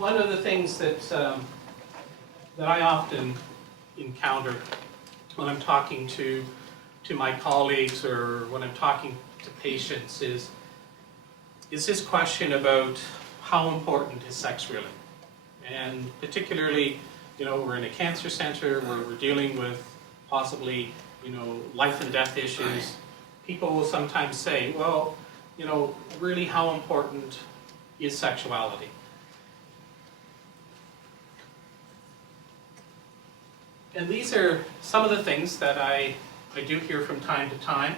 one of the things that I often encounter when I'm talking to my colleagues or when I'm talking to patients is this question about how important is sex really? And particularly, we're in a cancer center where we're dealing with possibly, life and death issues. People will sometimes say, well, really how important is sexuality? And these are some of the things that I do hear from time to time.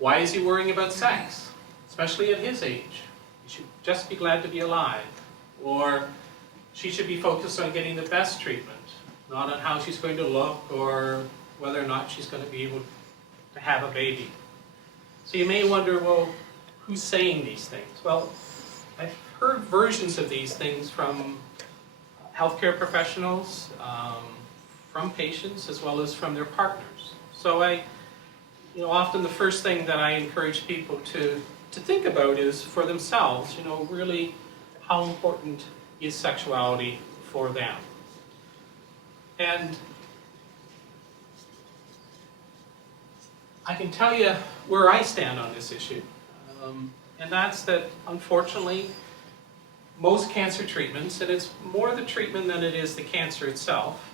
Why is he worrying about sex? Especially at his age. He should just be glad to be alive. Or she should be focused on getting the best treatment, not on how she's going to look or whether or not she's going to be able to have a baby. So you may wonder, well, who's saying these things? Well, I've heard versions of these things from healthcare professionals, from patients, as well as from their partners. So often the first thing that I encourage people to think about is for themselves, really how important is sexuality for them. And I can tell you where I stand on this issue. And that's that, unfortunately, most cancer treatments, and it's more the treatment than it is the cancer itself,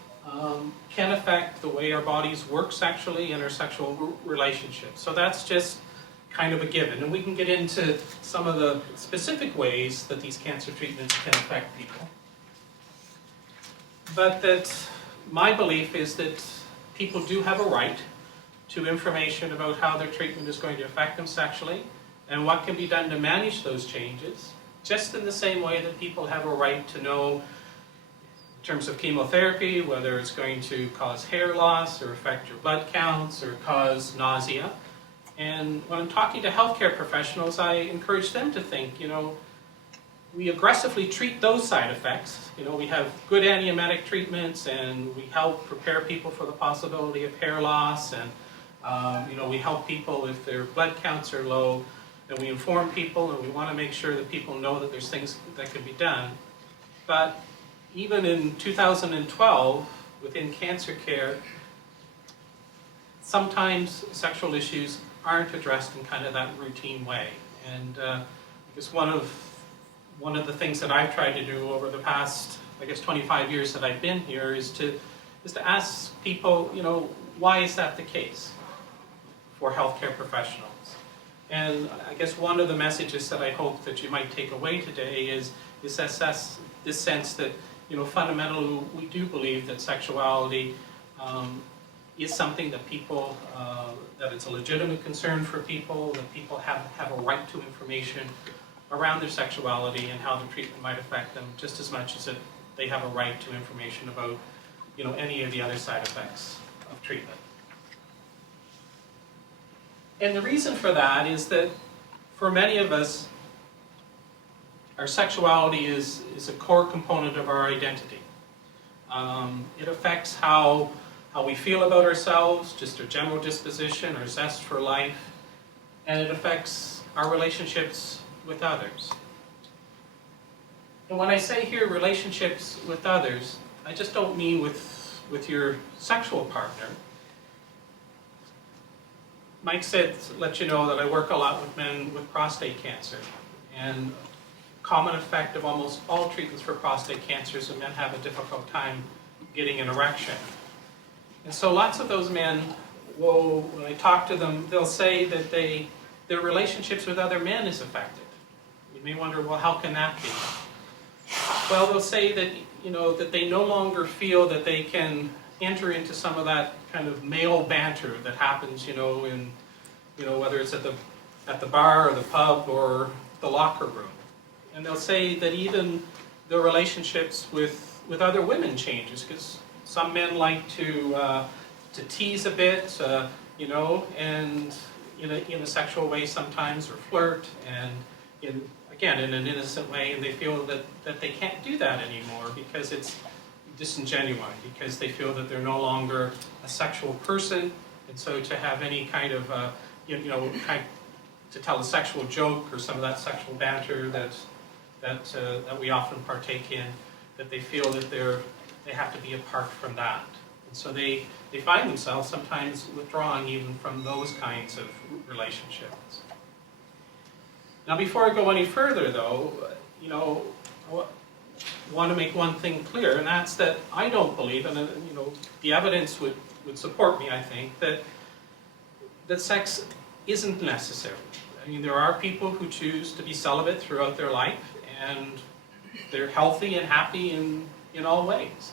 can affect the way our bodies work sexually and our sexual relationships. So that's just kind of a given. And we can get into some of the specific ways that these cancer treatments can affect people. But that my belief is that people do have a right to information about how their treatment is going to affect them sexually and what can be done to manage those changes, just in the same way that people have a right to know in terms of chemotherapy, whether it's going to cause hair loss or affect your blood counts or cause nausea. And when I'm talking to healthcare professionals, I encourage them to think, we aggressively treat those side effects. We have good antiemetic treatments and we help prepare people for the possibility of hair loss, and we help people if their blood counts are low, and we inform people, and we want to make sure that people know that there's things that can be done. But even in 2012, within cancer care, sometimes sexual issues aren't addressed in kind of that routine way. And I guess one of the things that I've tried to do over the past, 25 years that I've been here is to ask people, why is that the case for healthcare professionals? And I guess one of the messages that I hope that you might take away today is this sense that, fundamentally we do believe that sexuality is something that people, that it's a legitimate concern for people, that people have a right to information around their sexuality and how the treatment might affect them, just as much as they have a right to information about, any of the other side effects of treatment. And the reason for that is that for many of us, our sexuality is a core component of our identity. It affects how we feel about ourselves, just our general disposition, our zest for life, and it affects our relationships with others. And when I say here relationships with others, I just don't mean with your sexual partner. Mike said, let you know that I work a lot with men with prostate cancer, and common effect of almost all treatments for prostate cancer is that men have a difficult time getting an erection. And so lots of those men, when I talk to them, they'll say that their relationships with other men is affected. You may wonder, well, how can that be? Well, they'll say that, that they no longer feel that they can enter into some of that kind of male banter that happens, in, whether it's at the bar or the pub or the locker room. And they'll say that even the relationships with other women changes, because some men like to tease a bit, and in a sexual way sometimes, or flirt, and again in an innocent way, and they feel that they can't do that anymore because it's disingenuine, because they feel that they're no longer a sexual person, and so to have any kind of to tell a sexual joke or some of that sexual banter that that we often partake in, that they feel that they have to be apart from that. And so they find themselves sometimes withdrawing even from those kinds of relationships. Now, before I go any further, though, I want to make one thing clear, and that's that I don't believe, and the evidence would support me, I think, that sex isn't necessary. I mean, there are people who choose to be celibate throughout their life, and they're healthy and happy in all ways.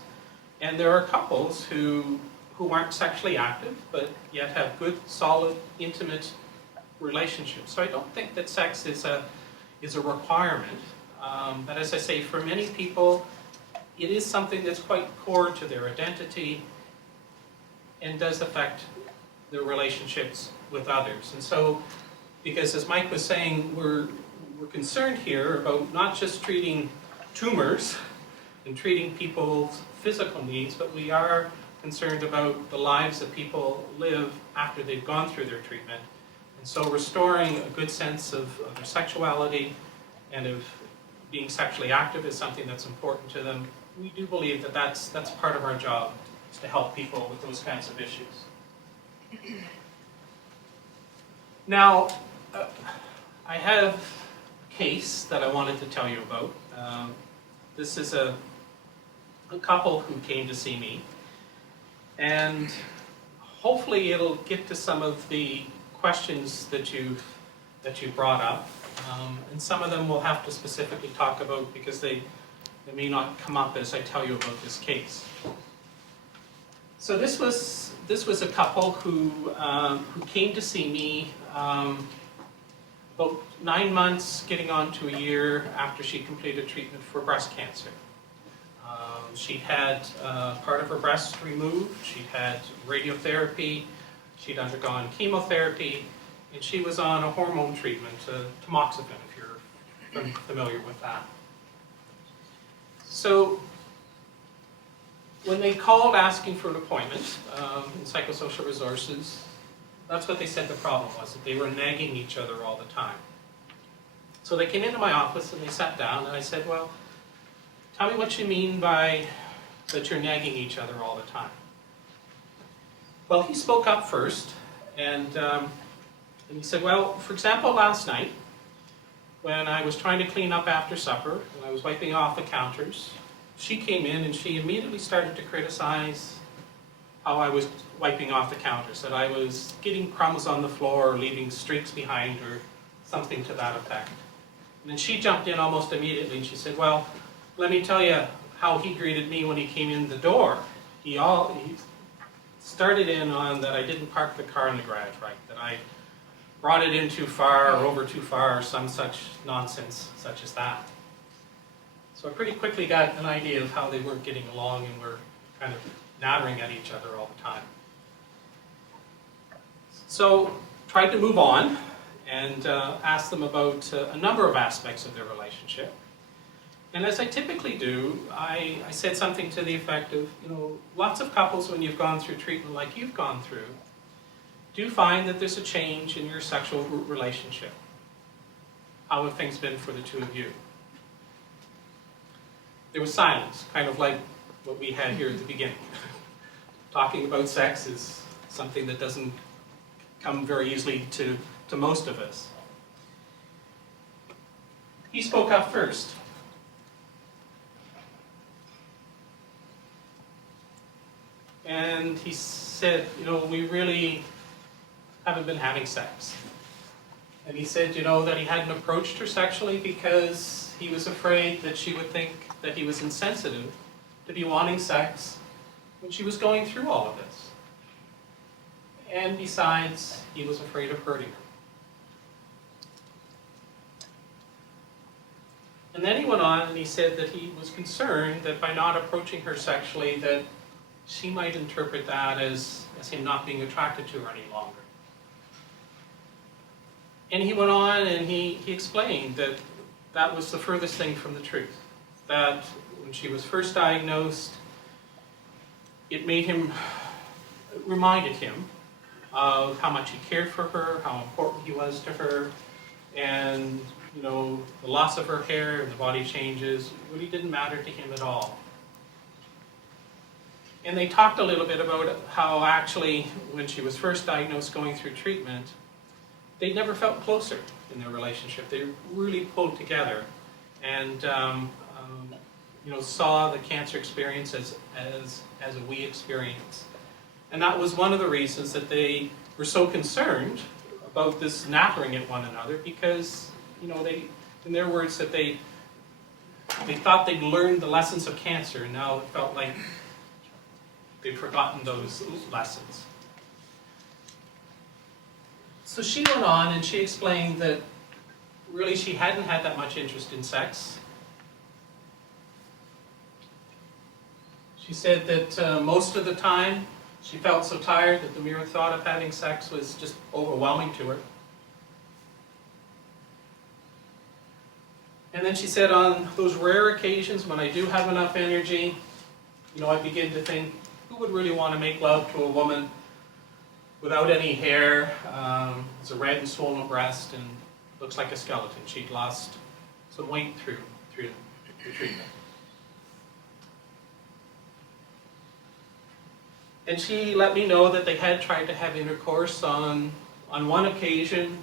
And there are couples who aren't sexually active, but yet have good, solid, intimate relationships. So I don't think that sex is a requirement. But as I say, for many people, it is something that's quite core to their identity and does affect their relationships with others. And so, because as Mike was saying, we're concerned here about not just treating tumors and treating people's physical needs, but we are concerned about the lives that people live after they've gone through their treatment. And so restoring a good sense of their sexuality and of being sexually active is something that's important to them. We do believe that that's part of our job, is to help people with those kinds of issues. Now, I have a case that I wanted to tell you about. This is a couple who came to see me, and hopefully it'll get to some of the questions that you brought up, and some of them we'll have to specifically talk about because they may not come up as I tell you about this case. So this was a couple who came to see me about 9 months, getting on to a year after she completed treatment for breast cancer. She'd had part of her breast removed, she'd had radiotherapy, she'd undergone chemotherapy, and she was on a hormone treatment, tamoxifen, if you're familiar with that. So when they called asking for an appointment in Psychosocial Resources, that's what they said the problem was, that they were nagging each other all the time. So they came into my office and they sat down, and I said, well, tell me what you mean by that you're nagging each other all the time. Well, he spoke up first, and he said, well, for example, last night, when I was trying to clean up after supper, and I was wiping off the counters, she came in and she immediately started to criticize how I was wiping off the counters, that I was getting crumbs on the floor or leaving streaks behind or something to that effect. And then she jumped in almost immediately and she said, well, let me tell you how he greeted me when he came in the door. He started in on that I didn't park the car in the garage right, that I brought it in too far or over too far or some such nonsense such as that. So I pretty quickly got an idea of how they weren't getting along and were kind of nattering at each other all the time. So tried to move on and asked them about a number of aspects of their relationship. And as I typically do, I said something to the effect of, lots of couples, when you've gone through treatment like you've gone through, do find that there's a change in your sexual relationship. How have things been for the two of you? There was silence, kind of like what we had here at the beginning. Talking about sex is something that doesn't come very easily to most of us. He spoke up first. And he said, we really haven't been having sex. And he said, that he hadn't approached her sexually because he was afraid that she would think that he was insensitive to be wanting sex when she was going through all of this. And besides, he was afraid of hurting her. And then he went on and he said that he was concerned that by not approaching her sexually, that she might interpret that as him not being attracted to her any longer. And he went on and he explained that that was the furthest thing from the truth. That when she was first diagnosed, it reminded him of how much he cared for her, how important he was to her, and you know, the loss of her hair and the body changes really didn't matter to him at all. And they talked a little bit about how actually, when she was first diagnosed going through treatment, they never felt closer in their relationship. They really pulled together and you know, saw the cancer experience as a we experience. And that was one of the reasons that they were so concerned about this nattering at one another, because, you know, they, in their words, that they thought they'd learned the lessons of cancer, and now it felt like they'd forgotten those lessons. So she went on and she explained that really she hadn't had that much interest in sex. She said that most of the time she felt so tired that the mere thought of having sex was just overwhelming to her. And then she said, on those rare occasions when I do have enough energy, you know, I begin to think, who would really want to make love to a woman without any hair, has a red and swollen breast, and looks like a skeleton? She'd lost some weight through the treatment. And she let me know that they had tried to have intercourse on one occasion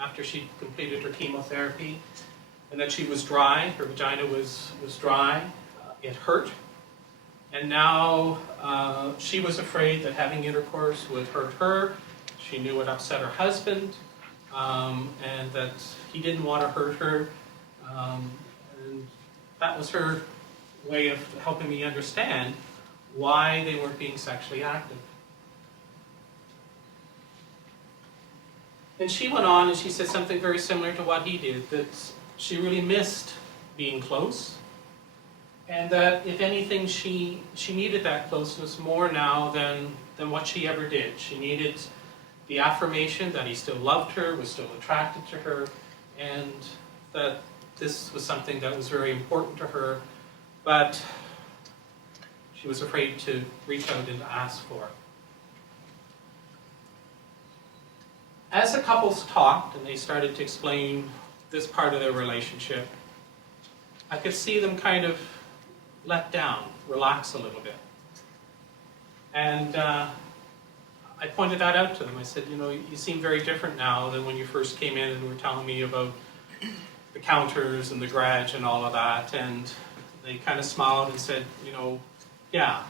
after she completed her chemotherapy, and that she was dry, her vagina was dry, it hurt. And now she was afraid that having intercourse would hurt her. She knew it upset her husband, and that he didn't want to hurt her. And that was her way of helping me understand why they weren't being sexually active. And she went on and she said something very similar to what he did, that she really missed being close, and that if anything she needed that closeness more now than what she ever did. She needed the affirmation that he still loved her, was still attracted to her, and that this was something that was very important to her, but she was afraid to reach out and ask for it. As the couples talked and they started to explain this part of their relationship, I could see them kind of let down, relax a little bit. And I pointed that out to them. I said, you know, you seem very different now than when you first came in and were telling me about the counters and the garage and all of that. And they kind of smiled and said, you know, yeah,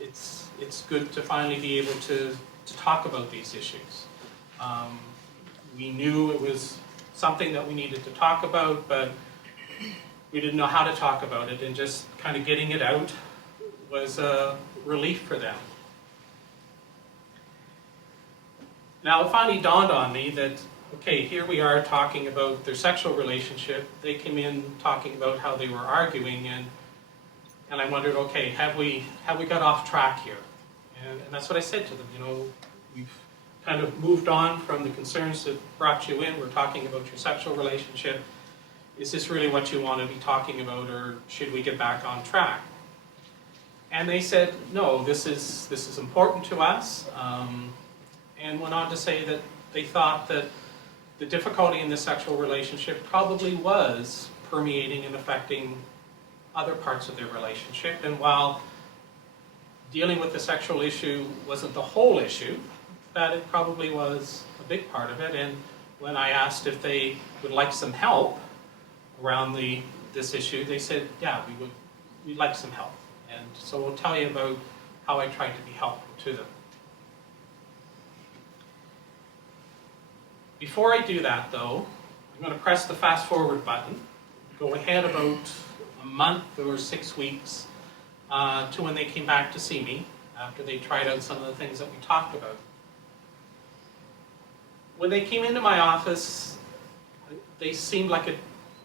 it's good to finally be able to talk about these issues. We knew it was something that we needed to talk about, but we didn't know how to talk about it, and just kind of getting it out was a relief for them. Now it finally dawned on me that, okay, here we are talking about their sexual relationship. They came in talking about how they were arguing, and I wondered, okay, have we got off track here? And that's what I said to them. You know, we've kind of moved on from the concerns that brought you in. We're talking about your sexual relationship. Is this really what you want to be talking about, or should we get back on track? And they said, no, this is important to us, and went on to say that they thought that the difficulty in the sexual relationship probably was permeating and affecting other parts of their relationship. And while dealing with the sexual issue wasn't the whole issue, that it probably was a big part of it. And when I asked if they would like some help around this issue, they said, yeah, we'd like some help. And so we'll tell you about how I tried to be helpful to them. Before I do that, though, I'm going to press the fast forward button, go ahead about a month or 6 weeks to when they came back to see me after they tried out some of the things that we talked about. When they came into my office, they seemed like,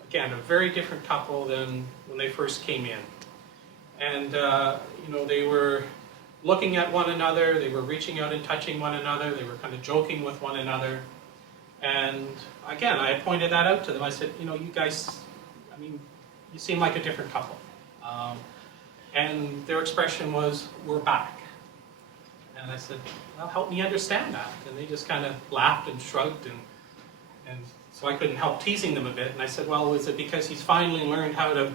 again, a very different couple than when they first came in. And you know, they were looking at one another, they were reaching out and touching one another, they were kind of joking with one another. And again, I pointed that out to them. I said, you know, you guys, I mean, you seem like a different couple. And their expression was, we're back. And I said, well, help me understand that. And they just kind of laughed and shrugged and So I couldn't help teasing them a bit, and I said, well, is it because he's finally learned how to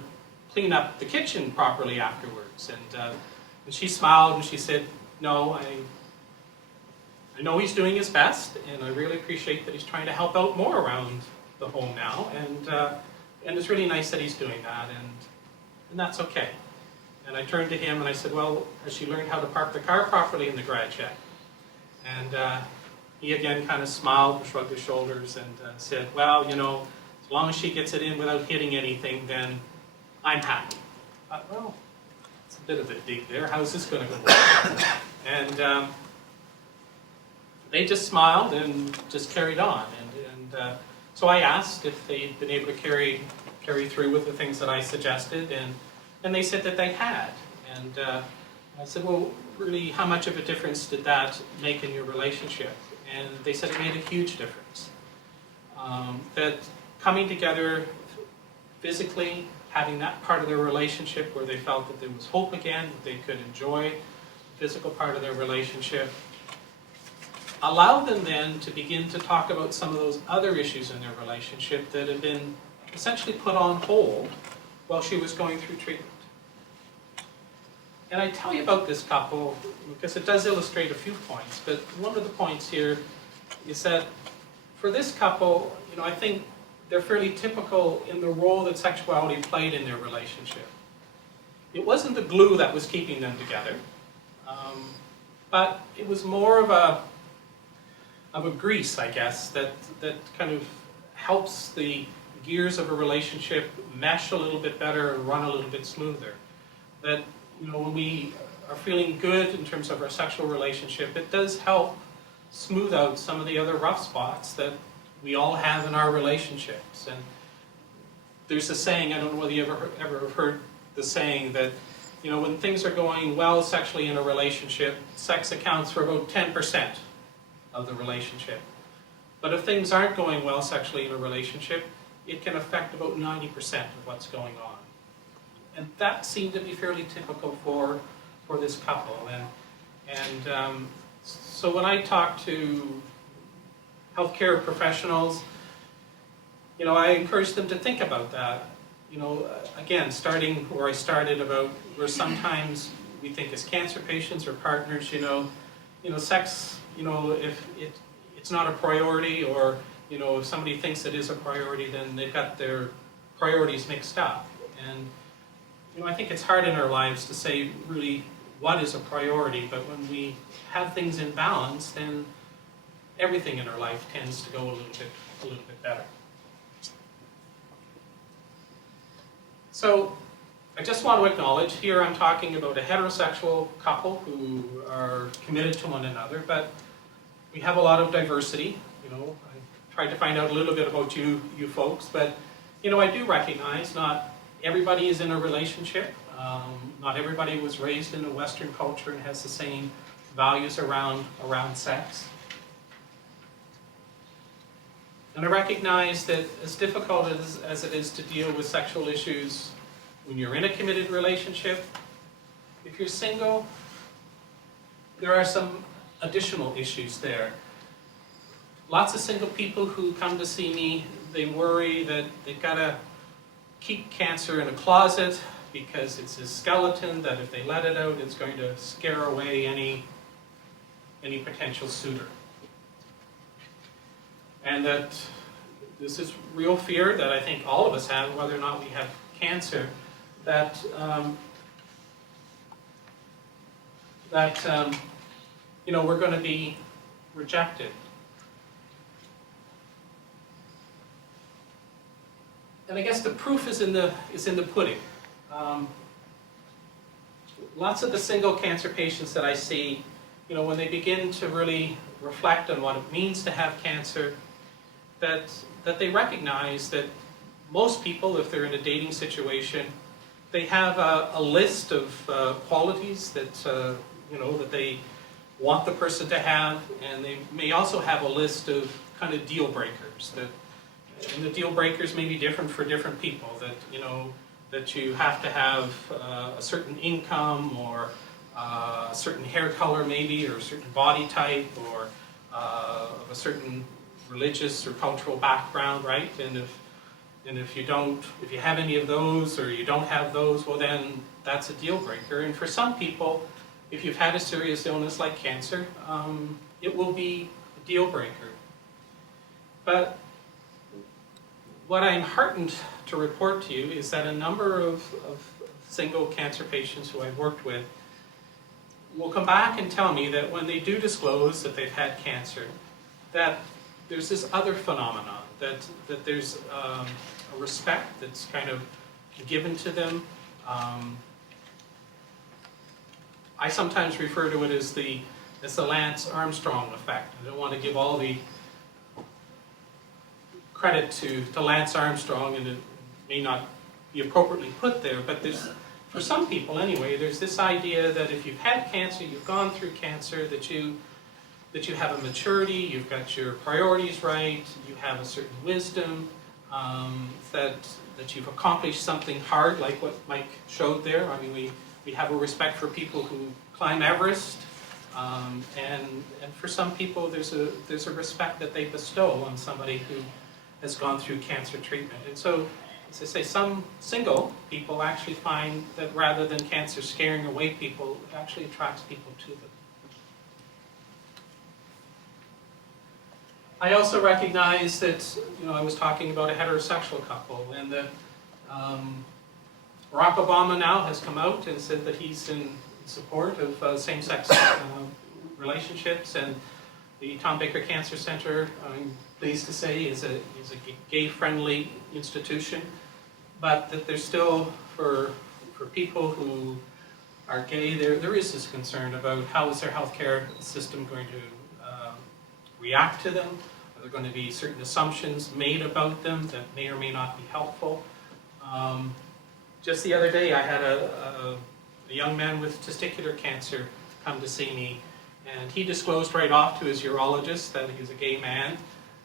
clean up the kitchen properly afterwards? And she smiled and she said, no, I know he's doing his best, and I really appreciate that he's trying to help out more around the home now, and it's really nice that he's doing that, and that's okay. And I turned to him and I said, well, has she learned how to park the car properly in the garage yet? And he again kind of smiled and shrugged his shoulders and said, well, you know, as long as she gets it in without hitting anything, then I'm happy. I thought, well, it's a bit of a dig there. How's this going to go? And they just smiled and just carried on. And so I asked if they'd been able to carry through with the things that I suggested, and they said that they had. And I said, well, really, how much of a difference did that make in your relationship? And they said it made a huge difference. That coming together physically, having that part of their relationship where they felt that there was hope again, that they could enjoy the physical part of their relationship, allowed them then to begin to talk about some of those other issues in their relationship that had been essentially put on hold while she was going through treatment. And I tell you about this couple because it does illustrate a few points, but one of the points here is that for this couple, you know, I think they're fairly typical in the role that sexuality played in their relationship. It wasn't the glue that was keeping them together, but it was more of a grease, I guess, that kind of helps the gears of a relationship mesh a little bit better and run a little bit smoother. That, you know, when we are feeling good in terms of our sexual relationship, it does help smooth out some of the other rough spots that we all have in our relationships. And there's a saying, I don't know whether you ever have heard the saying that, you know, when things are going well sexually in a relationship, sex accounts for about 10% of the relationship. But if things aren't going well sexually in a relationship, it can affect about 90% of what's going on. And that seemed to be fairly typical for this couple. And so when I talk to healthcare professionals, you know, I encourage them to think about that. You know, again, starting where I started about where sometimes we think as cancer patients or partners, you know, sex, you know, if it's not a priority, or, you know, if somebody thinks it is a priority, then they've got their priorities mixed up. And, you know, I think it's hard in our lives to say really what is a priority, but when we have things in balance, then everything in our life tends to go a little bit better. So I just want to acknowledge, here I'm talking about a heterosexual couple who are committed to one another, but we have a lot of diversity. You know, I tried to find out a little bit about you folks, but, you know, I do recognize not everybody is in a relationship. Not everybody was raised in a Western culture and has the same values around sex. And I recognize that as difficult as it is to deal with sexual issues when you're in a committed relationship, if you're single, there are some additional issues there. Lots of single people who come to see me, they worry that they've got to keep cancer in a closet because it's a skeleton that if they let it out, it's going to scare away any potential suitor. And that this is real fear that I think all of us have, whether or not we have cancer, that you know, we're going to be rejected. And I guess the proof is in the pudding. Lots of the single cancer patients that I see, you know, when they begin to really reflect on what it means to have cancer, that they recognize that most people, if they're in a dating situation, they have a list of qualities that you know, that they want the person to have, and they may also have a list of kind of deal breakers. And the deal breakers may be different for different people. That, you know, that you have to have a certain income, or a certain hair color maybe, or a certain body type, or of a certain religious or cultural background, right? And if you have any of those or you don't have those, well then that's a deal breaker. And for some people, if you've had a serious illness like cancer, it will be a deal breaker. But what I'm heartened to report to you is that a number of single cancer patients who I've worked with will come back and tell me that when they do disclose that they've had cancer, that there's this other phenomenon, that there's a respect that's kind of given to them. I sometimes refer to it as the Lance Armstrong effect. I don't want to give all the credit to Lance Armstrong, and it may not be appropriately put there, but for some people anyway, there's this idea that if you've had cancer, you've gone through cancer, that you have a maturity, you've got your priorities right, you have a certain wisdom, that you've accomplished something hard, like what Mike showed there. I mean, we have a respect for people who climb Everest, and for some people there's a respect that they bestow on somebody who has gone through cancer treatment. And so, as I say, some single people actually find that rather than cancer scaring away people, it actually attracts people to them. I also recognize that, I was talking about a heterosexual couple, and that Barack Obama now has come out and said that he's in support of same-sex relationships, and the Tom Baker Cancer Center, I'm pleased to say, is a gay-friendly institution, but that there's still, for people who are gay, there is this concern about how is their healthcare system going to react to them. Are there going to be certain assumptions made about them that may or may not be helpful? Just the other day, I had a young man with testicular cancer come to see me, and he disclosed right off to his urologist that he's a gay man.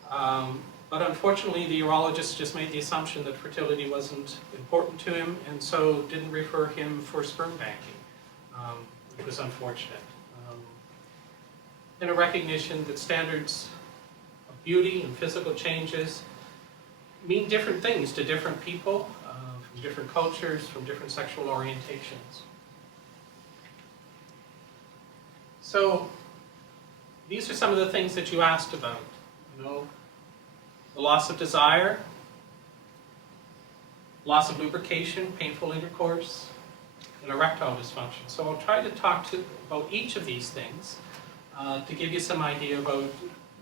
But unfortunately, the urologist just made the assumption that fertility wasn't important to him, and so didn't refer him for sperm banking, which was unfortunate. And a recognition that standards of beauty and physical changes mean different things to different people, from different cultures, from different sexual orientations. So these are some of the things that you asked about. The loss of desire, loss of lubrication, painful intercourse, and erectile dysfunction. So I'll try to talk about each of these things to give you some idea about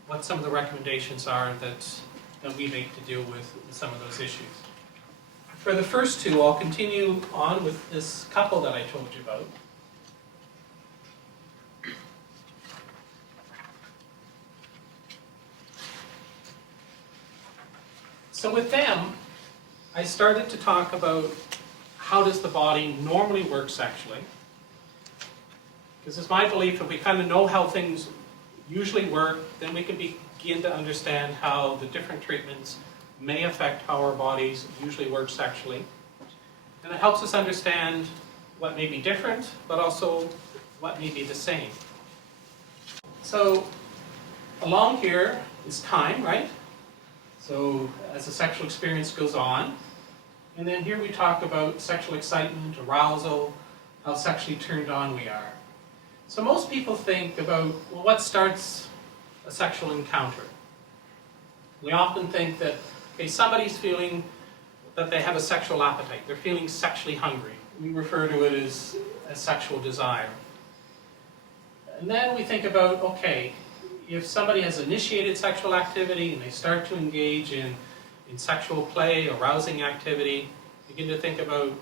what some of the recommendations are that we make to deal with some of those issues. For the first two, I'll continue on with this couple that I told you about. So with them, I started to talk about how does the body normally work sexually. Because it's my belief if we kind of know how things usually work, then we can begin to understand how the different treatments may affect how our bodies usually work sexually. And it helps us understand what may be different, but also what may be the same. So along here is time, right? So as the sexual experience goes on, and then here we talk about sexual excitement, arousal, how sexually turned on we are. So most people think about, well, what starts a sexual encounter? We often think that, okay, somebody's feeling that they have a sexual appetite. They're feeling sexually hungry. We refer to it as sexual desire. And then we think about, okay, if somebody has initiated sexual activity and they start to engage in sexual play, arousing activity, begin to think about,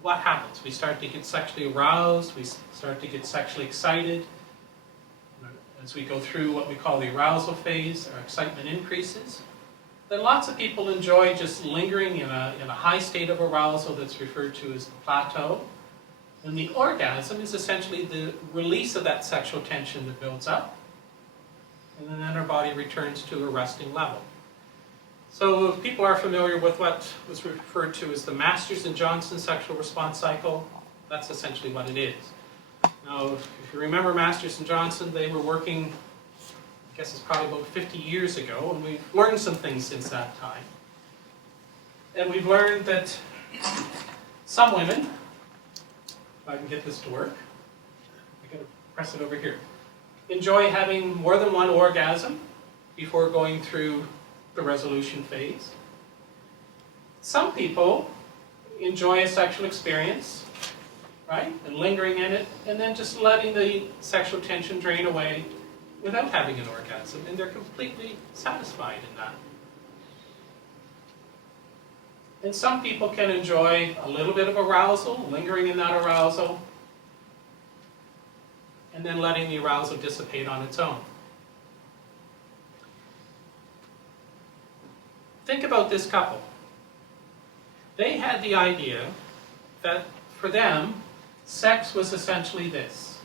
what happens? We start to get sexually aroused, we start to get sexually excited. As we go through what we call the arousal phase, our excitement increases. Then lots of people enjoy just lingering in a high state of arousal that's referred to as the plateau. And the orgasm is essentially the release of that sexual tension that builds up. And then our body returns to a resting level. So if people are familiar with what was referred to as the Masters and Johnson sexual response cycle, that's essentially what it is. Now, if you remember Masters and Johnson, they were working guess it's probably about 50 years ago, and we've learned some things since that time. And we've learned that some women, if I can get this to work, I gotta press it over here, enjoy having more than one orgasm before going through the resolution phase. Some people enjoy a sexual experience, right, and lingering in it, and then just letting the sexual tension drain away without having an orgasm, and they're completely satisfied in that. And some people can enjoy a little bit of arousal, lingering in that arousal, and then letting the arousal dissipate on its own. Think about this couple. They had the idea that for them, sex was essentially this.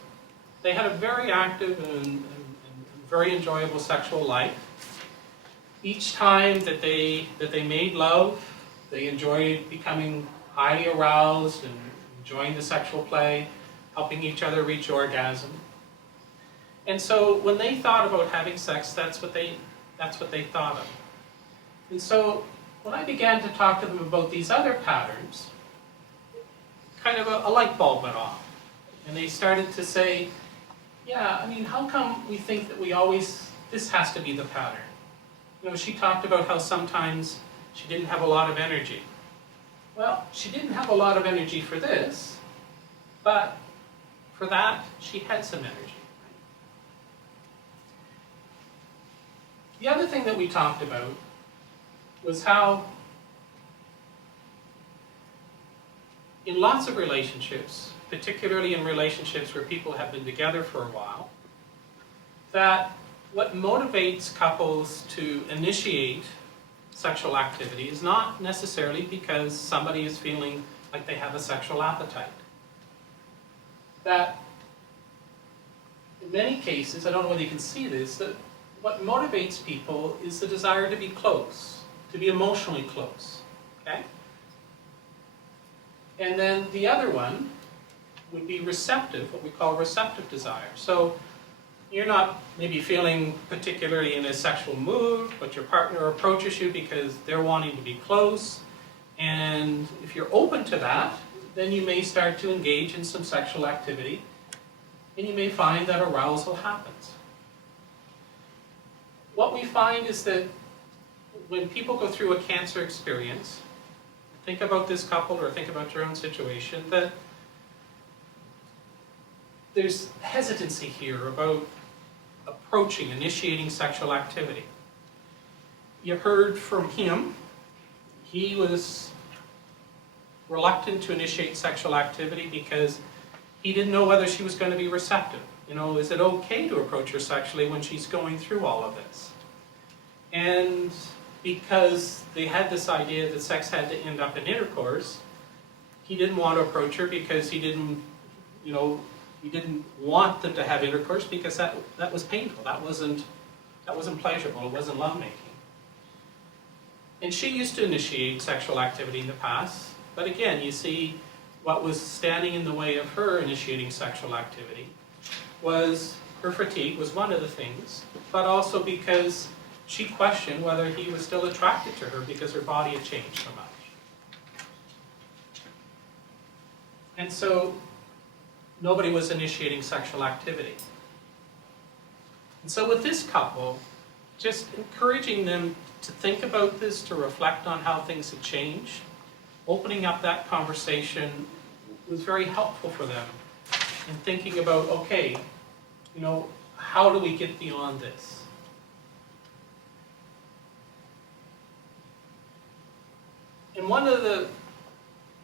They had a very active and very enjoyable sexual life. Each time that they made love, they enjoyed becoming highly aroused and enjoying the sexual play, helping each other reach orgasm. And so when they thought about having sex, that's what they thought of. And so when I began to talk to them about these other patterns, kind of a light bulb went off. And they started to say, yeah, I mean, how come we think that this has to be the pattern? You know, she talked about how sometimes she didn't have a lot of energy. Well, she didn't have a lot of energy for this, but for that, she had some energy. The other thing that we talked about was how in lots of relationships, particularly in relationships where people have been together for a while, that what motivates couples to initiate sexual activity is not necessarily because somebody is feeling like they have a sexual appetite. That in many cases, I don't know whether you can see this, that what motivates people is the desire to be close, to be emotionally close, okay? And then the other one would be receptive, what we call receptive desire. So you're not maybe feeling particularly in a sexual mood, but your partner approaches you because they're wanting to be close. And if you're open to that, then you may start to engage in some sexual activity, and you may find that arousal happens. What we find is that when people go through a cancer experience, think about this couple or think about your own situation, that there's hesitancy here about approaching, initiating sexual activity. You heard from him, he was reluctant to initiate sexual activity because he didn't know whether she was going to be receptive. You know, is it okay to approach her sexually when she's going through all of this? And because they had this idea that sex had to end up in intercourse, he didn't want to approach her because he didn't want them to have intercourse because that was painful. That wasn't pleasurable. It wasn't lovemaking. And she used to initiate sexual activity in the past, but again, you see what was standing in the way of her initiating sexual activity was her fatigue was one of the things, but also because she questioned whether he was still attracted to her because her body had changed so much. And so nobody was initiating sexual activity. And so with this couple, just encouraging them to think about this, to reflect on how things have changed, opening up that conversation was very helpful for them in thinking about, okay, you know, how do we get beyond this? And one of the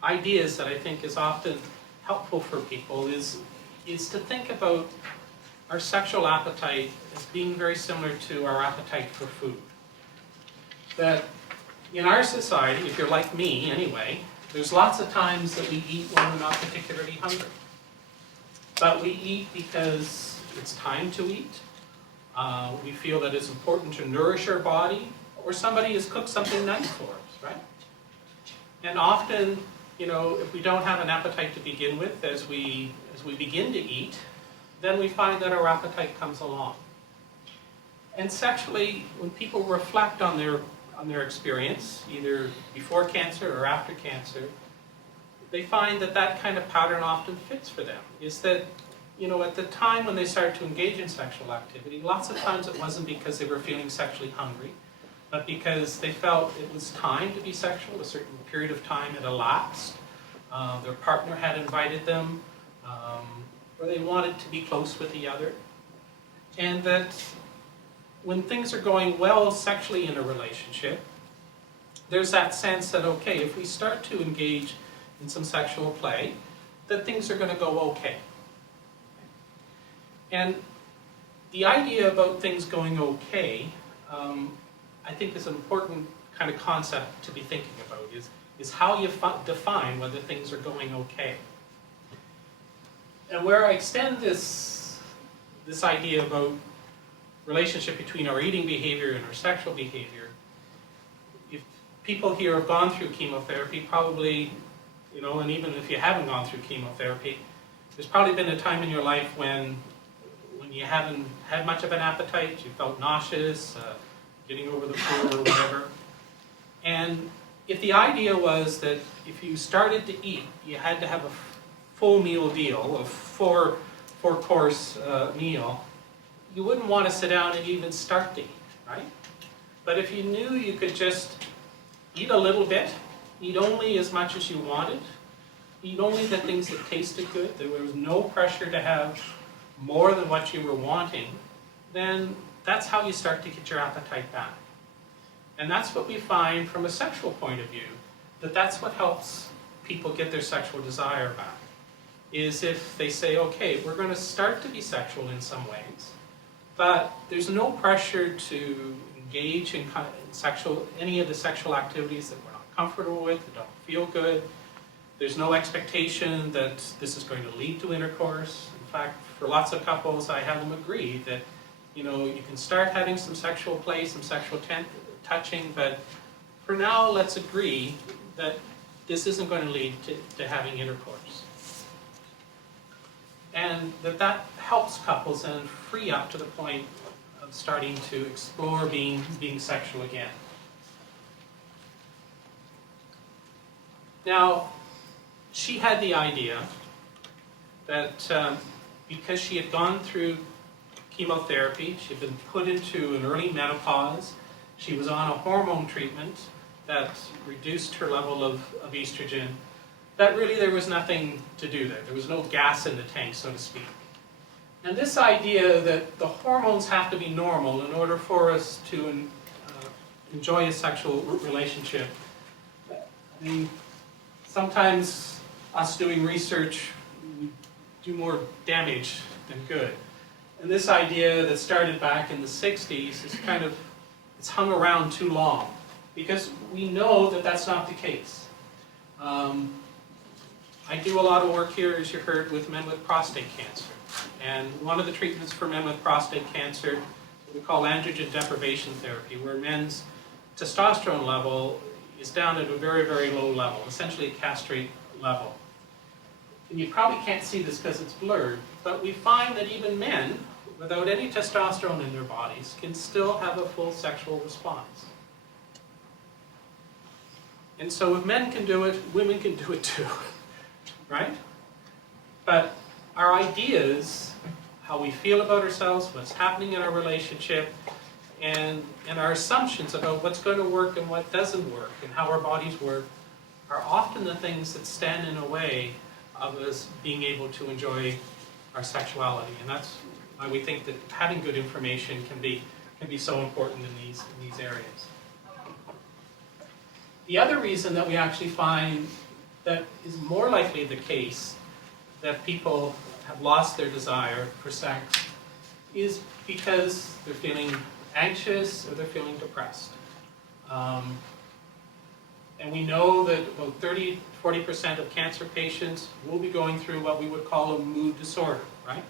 ideas that I think is often helpful for people is to think about our sexual appetite as being very similar to our appetite for food. That in our society, if you're like me anyway, there's lots of times that we eat when we're not particularly hungry. But we eat because it's time to eat. We feel that it's important to nourish our body, or somebody has cooked something nice for us, right? And often, you know, if we don't have an appetite to begin with, as we begin to eat, then we find that our appetite comes along. And sexually, when people reflect on their experience, either before cancer or after cancer, they find that that kind of pattern often fits for them. Is that, at the time when they started to engage in sexual activity, lots of times it wasn't because they were feeling sexually hungry, but because they felt it was time to be sexual, a certain period of time had elapsed, their partner had invited them, or they wanted to be close with the other. And that when things are going well sexually in a relationship, there's that sense that, okay, if we start to engage in some sexual play, that things are going to go okay. And the idea about things going okay, I think is an important kind of concept to be thinking about, is how you define whether things are going okay. And where I extend this idea about relationship between our eating behavior and our sexual behavior, if people here have gone through chemotherapy, probably, and even if you haven't gone through chemotherapy, there's probably been a time in your life when you haven't had much of an appetite, you felt nauseous, getting over the flu or whatever. And if the idea was that if you started to eat, you had to have a full meal deal, a four-course meal, you wouldn't want to sit down and even start to eat, right? But if you knew you could just eat a little bit, eat only as much as you wanted, eat only the things that tasted good, there was no pressure to have more than what you were wanting, then that's how you start to get your appetite back. And that's what we find from a sexual point of view, that's what helps people get their sexual desire back, is if they say, okay, we're going to start to be sexual in some ways, but there's no pressure to engage in any of the sexual activities that we're not comfortable with, that don't feel good. There's no expectation that this is going to lead to intercourse. In fact, for lots of couples, I have them agree that you can start having some sexual play, some sexual touching, but for now, let's agree that this isn't going to lead to having intercourse. And that helps couples then free up to the point of starting to explore being sexual again. Now, she had the idea that because she had gone through chemotherapy, she had been put into an early menopause, she was on a hormone treatment that reduced her level of estrogen, that really there was nothing to do there. There was no gas in the tank, so to speak. And this idea that the hormones have to be normal in order for us to enjoy a sexual relationship. I mean, sometimes us doing research, we do more damage than good. And this idea that started back in the 60s is it's hung around too long, because we know that that's not the case. I do a lot of work here, as you heard, with men with prostate cancer. And one of the treatments for men with prostate cancer, we call androgen deprivation therapy, where men's testosterone level is down at a very, very low level, essentially a castrate level. And you probably can't see this because it's blurred, but we find that even men, without any testosterone in their bodies, can still have a full sexual response. And so if men can do it, women can do it too. Right? But our ideas, how we feel about ourselves, what's happening in our relationship, and our assumptions about what's going to work and what doesn't work, and how our bodies work, are often the things that stand in the way of us being able to enjoy our sexuality. And that's why we think that having good information can be so important in these areas. The other reason that we actually find that is more likely the case that people have lost their desire for sex is because they're feeling anxious or they're feeling depressed. And we know that about 30-40% of cancer patients will be going through what we would call a mood disorder, right?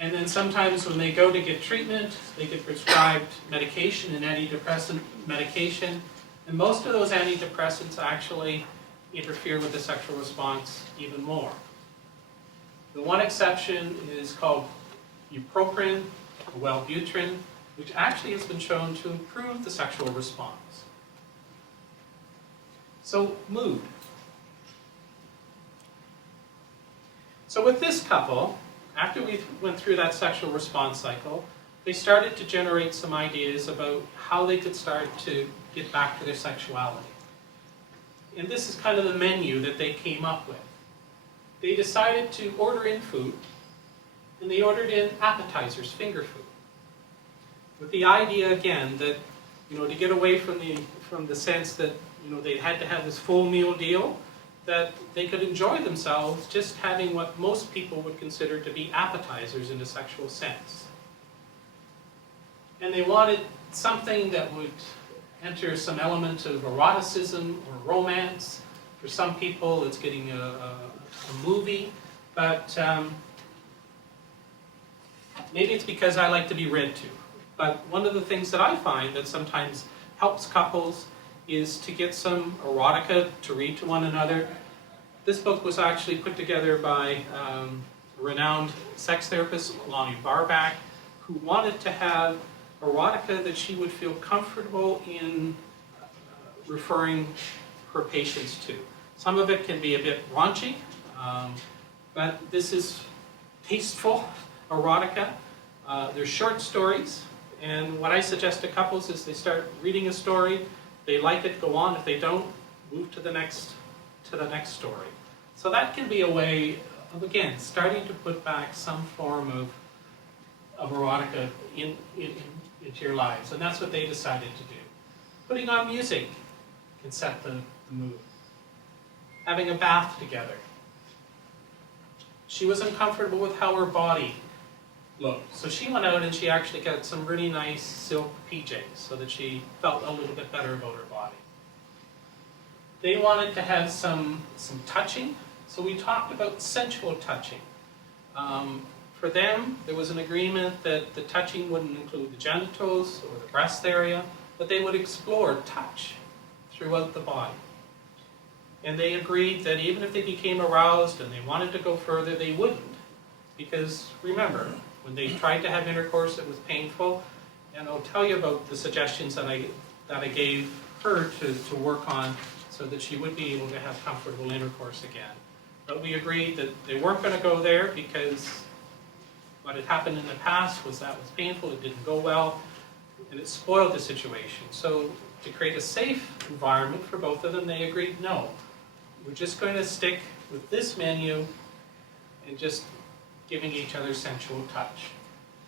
And then sometimes when they go to get treatment, they get prescribed medication, an antidepressant medication, and most of those antidepressants actually interfere with the sexual response even more. The one exception is called bupropion, or Wellbutrin, which actually has been shown to improve the sexual response. So, mood. So with this couple, after we went through that sexual response cycle, they started to generate some ideas about how they could start to get back to their sexuality. And this is kind of the menu that they came up with. They decided to order in food, and they ordered in appetizers, finger food, with the idea again that, to get away from the sense that, they had to have this full meal deal, that they could enjoy themselves just having what most people would consider to be appetizers in a sexual sense. And they wanted something that would enter some element of eroticism or romance. For some people, it's getting a movie, but maybe it's because I like to be read to. But one of the things that I find that sometimes helps couples is to get some erotica to read to one another. This book was actually put together by a renowned sex therapist, Lonnie Barback, who wanted to have erotica that she would feel comfortable in referring her patients to. Some of it can be a bit raunchy, but this is tasteful erotica. They're short stories, and what I suggest to couples is they start reading a story, they like it, go on. If they don't, move to the next story. So that can be a way of, again, starting to put back some form of erotica into your lives, and that's what they decided to do. Putting on music can set the mood. Having a bath together. She was uncomfortable with how her body looked, so she went out and she actually got some really nice silk PJs so that she felt a little bit better about her body. They wanted to have some touching, so we talked about sensual touching. For them, there was an agreement that the touching wouldn't include the genitals or the breast area, but they would explore touch throughout the body. And they agreed that even if they became aroused and they wanted to go further, they wouldn't. Because remember, when they tried to have intercourse, it was painful. And I'll tell you about the suggestions that I gave her to work on so that she would be able to have comfortable intercourse again. But we agreed that they weren't going to go there because what had happened in the past was that was painful, it didn't go well, and it spoiled the situation. So to create a safe environment for both of them, they agreed, no, we're just going to stick with this menu and just giving each other sensual touch.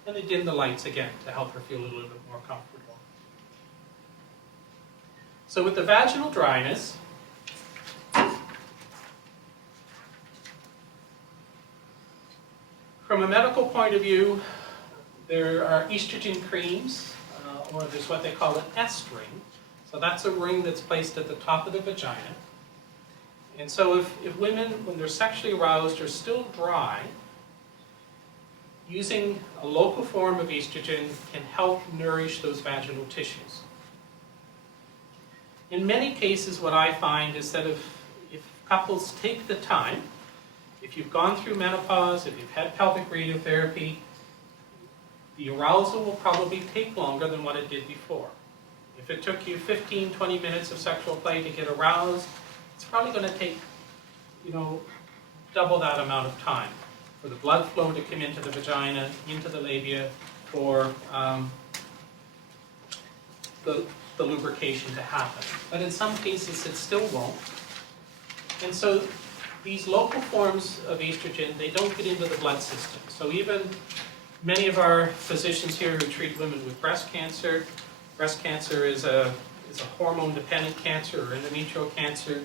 And they dimmed the lights again to help her feel a little bit more comfortable. So with the vaginal dryness, from a medical point of view, there are estrogen creams, or there's what they call an est ring. So that's a ring that's placed at the top of the vagina. And so if women, when they're sexually aroused, are still dry, using a local form of estrogen can help nourish those vaginal tissues. In many cases, what I find is that if couples take the time, if you've gone through menopause, if you've had pelvic radiotherapy, the arousal will probably take longer than what it did before. If it took you 15, 20 minutes of sexual play to get aroused, it's probably going to take, double that amount of time for the blood flow to come into the vagina, into the labia, for the lubrication to happen. But in some cases, it still won't. And so these local forms of estrogen, they don't get into the blood system. So even many of our physicians here who treat women with breast cancer is a hormone-dependent cancer or endometrial cancer,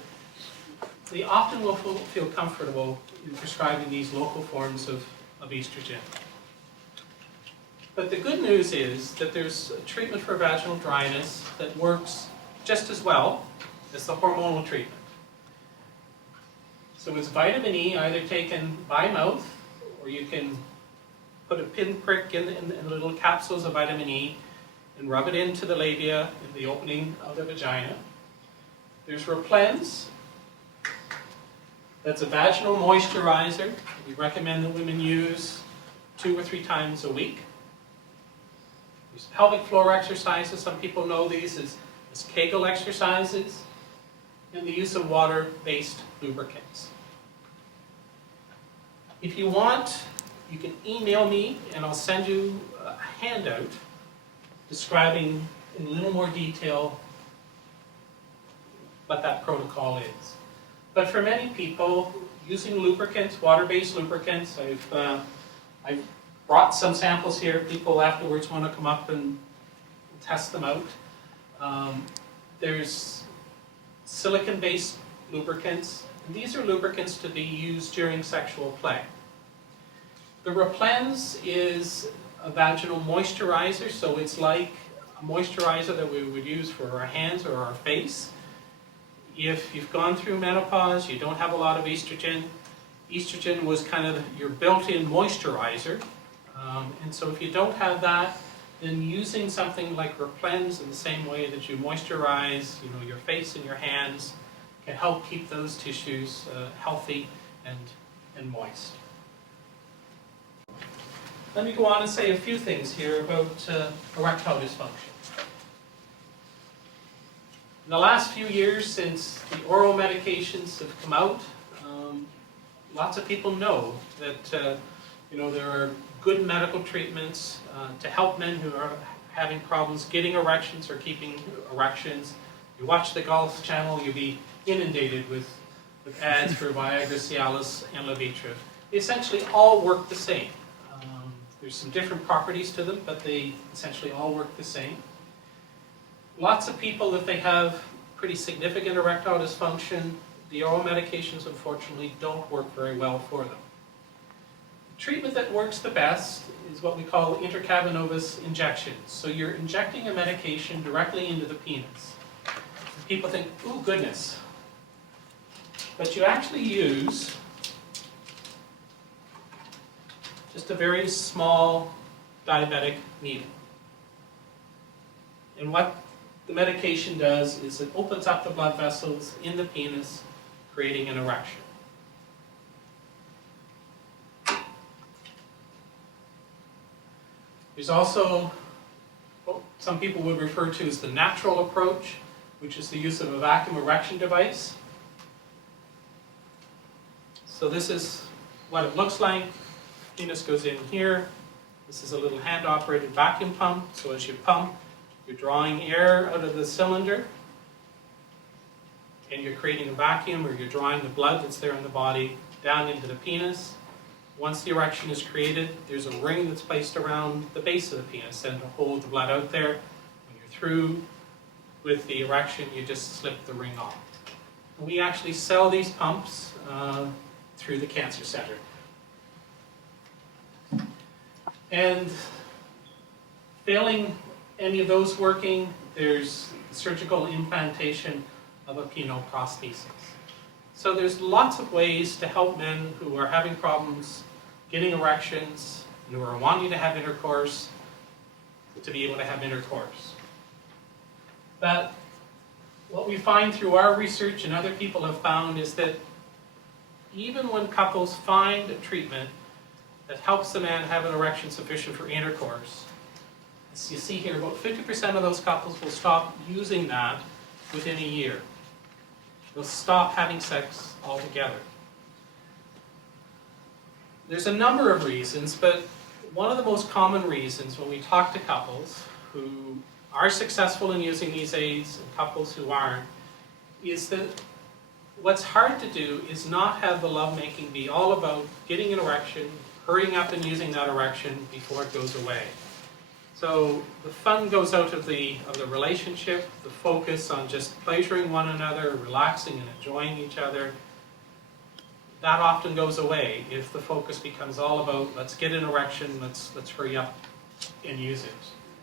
they often will feel comfortable in prescribing these local forms of estrogen. But the good news is that there's a treatment for vaginal dryness that works just as well as the hormonal treatment. So it's vitamin E, either taken by mouth, or you can put a pinprick in the little capsules of vitamin E and rub it into the labia, in the opening of the vagina. There's Replens. That's a vaginal moisturizer. We recommend that women use 2 or 3 times a week. There's pelvic floor exercises. Some people know these as Kegel exercises, and the use of water-based lubricants. If you want, you can email me and I'll send you a handout describing in a little more detail what that protocol is. But for many people, using lubricants, water-based lubricants, I've brought some samples here. People afterwards want to come up and test them out. There's silicone-based lubricants. And these are lubricants to be used during sexual play. The Erections is a vaginal moisturizer, so it's like a moisturizer that we would use for our hands or our face. If you've gone through menopause, you don't have a lot of estrogen. Estrogen was kind of your built-in moisturizer. And so if you don't have that, then using something like Erections in the same way that you moisturize, your face and your hands can help keep those tissues healthy and moist. Let me go on and say a few things here about erectile dysfunction. In the last few years, since the oral medications have come out, lots of people know that there are good medical treatments to help men who are having problems getting erections or keeping erections. You watch the Golf Channel, you'll be inundated with ads for Viagra, Cialis, and Levitra. They essentially all work the same. There's some different properties to them, but they essentially all work the same. Lots of people, if they have pretty significant erectile dysfunction, the oral medications unfortunately don't work very well for them. The treatment that works the best is what we call intracavernosous injections. So you're injecting a medication directly into the penis. And people think, ooh, goodness. But you actually use just a very small diabetic needle. And what the medication does is it opens up the blood vessels in the penis, creating an erection. There's also what some people would refer to as the natural approach, which is the use of a vacuum erection device. So this is what it looks like. Penis goes in here. This is a little hand-operated vacuum pump. So as you pump, you're drawing air out of the cylinder, and you're creating a vacuum, or you're drawing the blood that's there in the body down into the penis. Once the erection is created, there's a ring that's placed around the base of the penis and to hold the blood out there. When you're through with the erection, you just slip the ring off. And we actually sell these pumps through the Cancer Center. And failing any of those working, there's surgical implantation of a penile prosthesis. So there's lots of ways to help men who are having problems getting erections and who are wanting to have intercourse to be able to have intercourse. But what we find through our research and other people have found is that even when couples find a treatment that helps the man have an erection sufficient for intercourse, as you see here, about 50% of those couples will stop using that within a year. They'll stop having sex altogether. There's a number of reasons, but one of the most common reasons when we talk to couples who are successful in using these aids and couples who aren't, is that what's hard to do is not have the lovemaking be all about getting an erection, hurrying up and using that erection before it goes away. So the fun goes out of the relationship, the focus on just pleasuring one another, relaxing and enjoying each other. That often goes away if the focus becomes all about, let's get an erection, let's hurry up and use it.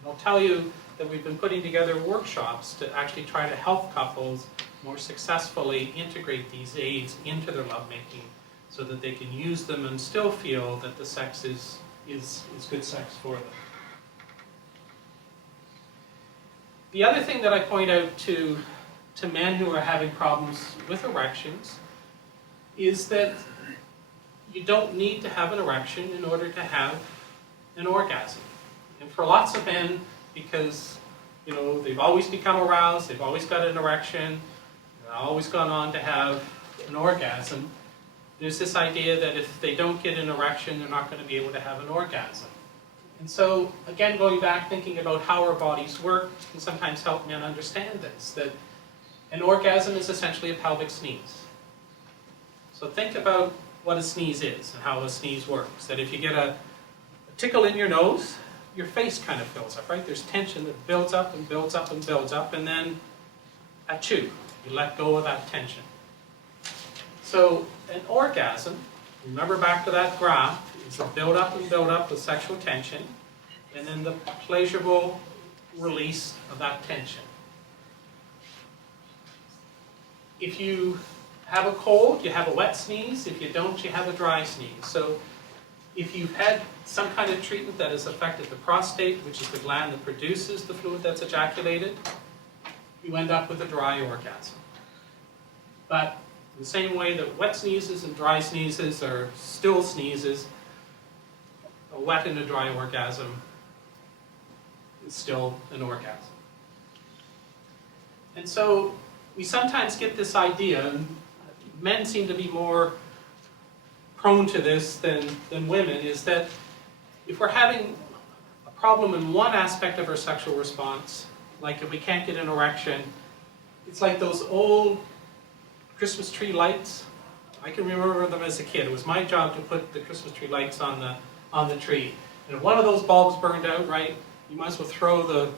And I'll tell you that we've been putting together workshops to actually try to help couples more successfully integrate these aids into their lovemaking so that they can use them and still feel that the sex is good sex for them. The other thing that I point out to men who are having problems with erections is that you don't need to have an erection in order to have an orgasm. And for lots of men, because, you know, they've always become aroused, they've always got an erection, they've always gone on to have an orgasm. There's this idea that if they don't get an erection, they're not going to be able to have an orgasm. And so, again, going back, thinking about how our bodies work can sometimes help men understand this, that an orgasm is essentially a pelvic sneeze. So think about what a sneeze is and how a sneeze works. That if you get a tickle in your nose, your face kind of fills up, right? There's tension that builds up and builds up and builds up, and then achoo, you let go of that tension. So an orgasm, remember back to that graph, is a build up and build up of sexual tension, and then the pleasurable release of that tension. If you have a cold, you have a wet sneeze. If you don't, you have a dry sneeze. So if you've had some kind of treatment that has affected the prostate, which is the gland that produces the fluid that's ejaculated, you end up with a dry orgasm. But in the same way that wet sneezes and dry sneezes are still sneezes, a wet and a dry orgasm is still an orgasm. And so we sometimes get this idea, and men seem to be more prone to this than women, is that if we're having a problem in one aspect of our sexual response, like if we can't get an erection, it's like those old Christmas tree lights. I can remember them as a kid. It was my job to put the Christmas tree lights on the tree. And if one of those bulbs burned out, right, you might as well throw the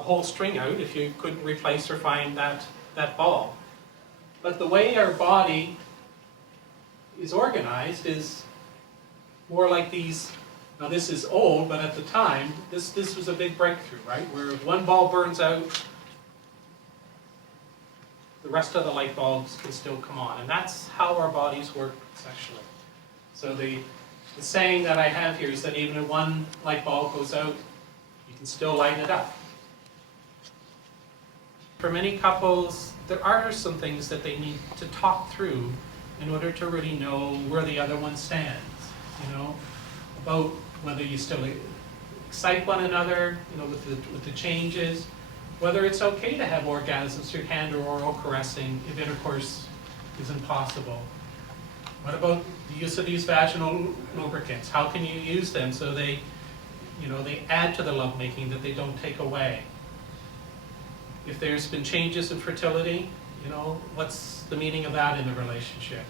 whole string out if you couldn't replace or find that bulb. But the way our body is organized is more like these. Now this is old, but at the time, this was a big breakthrough, right? Where if one bulb burns out, the rest of the light bulbs can still come on. And that's how our bodies work sexually. So the saying that I have here is that even if one light bulb goes out, you can still light it up. For many couples, there are some things that they need to talk through in order to really know where the other one stands, you know, about whether you still excite one another, you know, with the changes, whether it's okay to have orgasms through hand or oral caressing if intercourse is impossible. What about the use of these vaginal lubricants? How can you use them so they, you know, they add to the lovemaking, that they don't take away? If there's been changes in fertility, you know, what's the meaning of that in the relationship?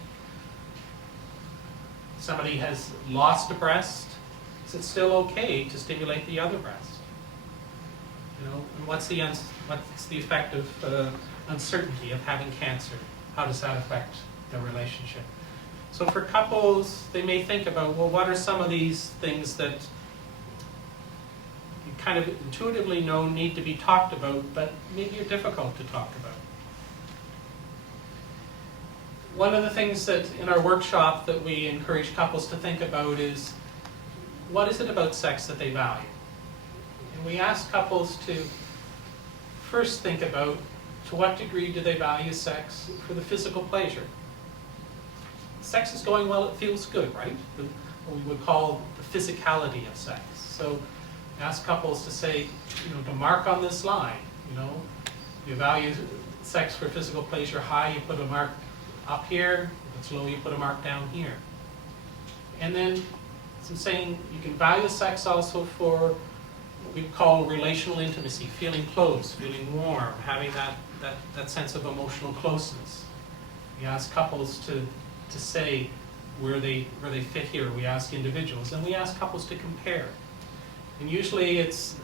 Somebody has lost a breast, is it still okay to stimulate the other breast? You know, and what's the effect of uncertainty of having cancer? How does that affect the relationship? So for couples, they may think about, well, what are some of these things that you kind of intuitively know need to be talked about, but maybe are difficult to talk about? One of the things that in our workshop that we encourage couples to think about is, what is it about sex that they value? And we ask couples to first think about, to what degree do they value sex for the physical pleasure? Sex is going well, it feels good, right? What we would call the physicality of sex. So ask couples to say, you know, to mark on this line, you know, you value sex for physical pleasure high, you put a mark up here. If it's low, you put a mark down here. And then I'm saying you can value sex also for what we call relational intimacy, feeling close, feeling warm, having that sense of emotional closeness. We ask couples to say where they fit here. We ask individuals, and we ask couples to compare. And usually there's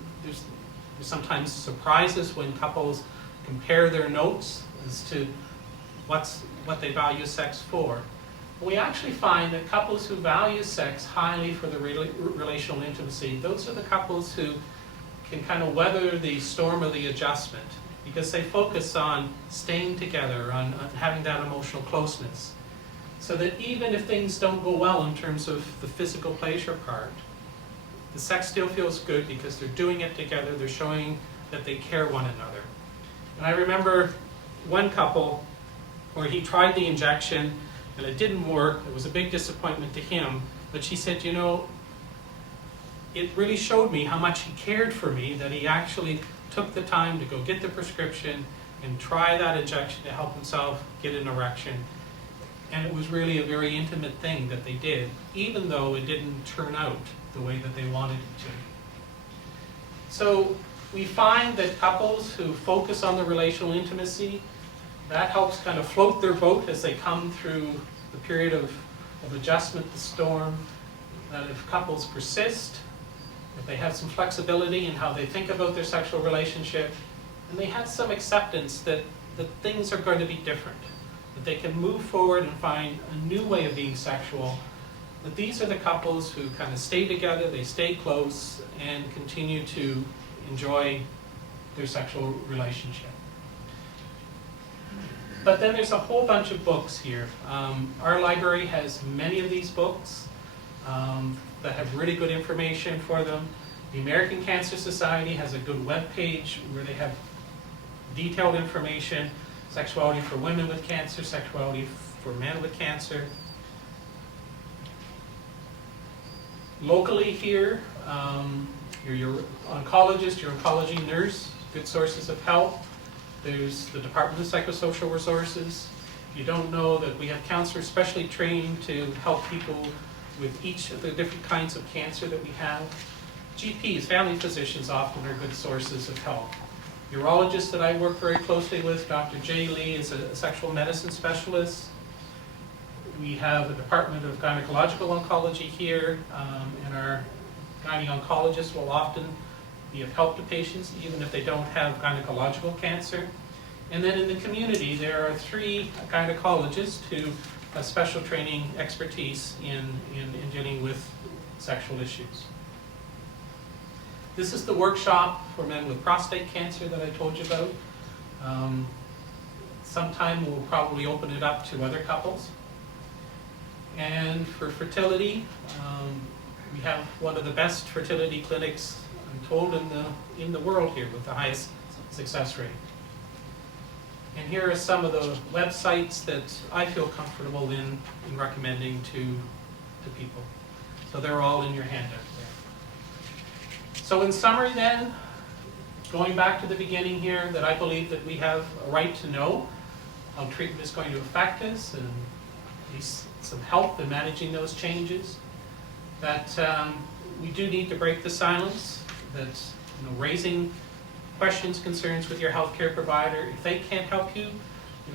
sometimes surprises when couples compare their notes as to what they value sex for. We actually find that couples who value sex highly for the relational intimacy, those are the couples who can kind of weather the storm of the adjustment, because they focus on staying together, on having that emotional closeness. So that even if things don't go well in terms of the physical pleasure part, the sex still feels good because they're doing it together, they're showing that they care one another. And I remember one couple where he tried the injection and it didn't work. It was a big disappointment to him, but she said, you know, it really showed me how much he cared for me, that he actually took the time to go get the prescription and try that injection to help himself get an erection. And it was really a very intimate thing that they did, even though it didn't turn out the way that they wanted it to. So we find that couples who focus on the relational intimacy, that helps kind of float their boat as they come through the period of adjustment, the storm. That if couples persist, if they have some flexibility in how they think about their sexual relationship, and they have some acceptance that things are going to be different, that they can move forward and find a new way of being sexual, that these are the couples who kind of stay together, they stay close, and continue to enjoy their sexual relationship. But then there's a whole bunch of books here. Our library has many of these books that have really good information for them. The American Cancer Society has a good web page where they have detailed information: sexuality for women with cancer, sexuality for men with cancer. Locally here, your oncologist, your oncology nurse, good sources of help. There's the Department of Psychosocial Resources. If you don't know that we have counselors specially trained to help people with each of the different kinds of cancer that we have. GPs, family physicians, often are good sources of help. Urologists that I work very closely with, Dr. Jay Lee is a sexual medicine specialist. We have a Department of Gynecological Oncology here, and our gynae oncologists will often be of help to patients, even if they don't have gynecological cancer. And then in the community, there are 3 gynecologists who have special training expertise in dealing with sexual issues. This is the workshop for men with prostate cancer that I told you about. Sometime we'll probably open it up to other couples. And for fertility, we have one of the best fertility clinics, I'm told, in the world here, with the highest success rate. And here are some of the websites that I feel comfortable in recommending to people. So they're all in your handout there. So in summary then, going back to the beginning here, that I believe that we have a right to know how treatment is going to affect us, and at least some help in managing those changes. That we do need to break the silence, that raising questions, concerns with your healthcare provider, if they can't help you,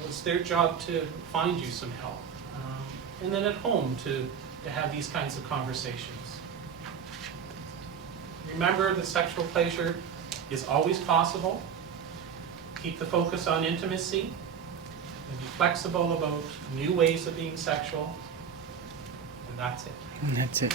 it's their job to find you some help. And then at home to have these kinds of conversations. Remember that sexual pleasure is always possible. Keep the focus on intimacy, and be flexible about new ways of being sexual. And that's it. And that's it.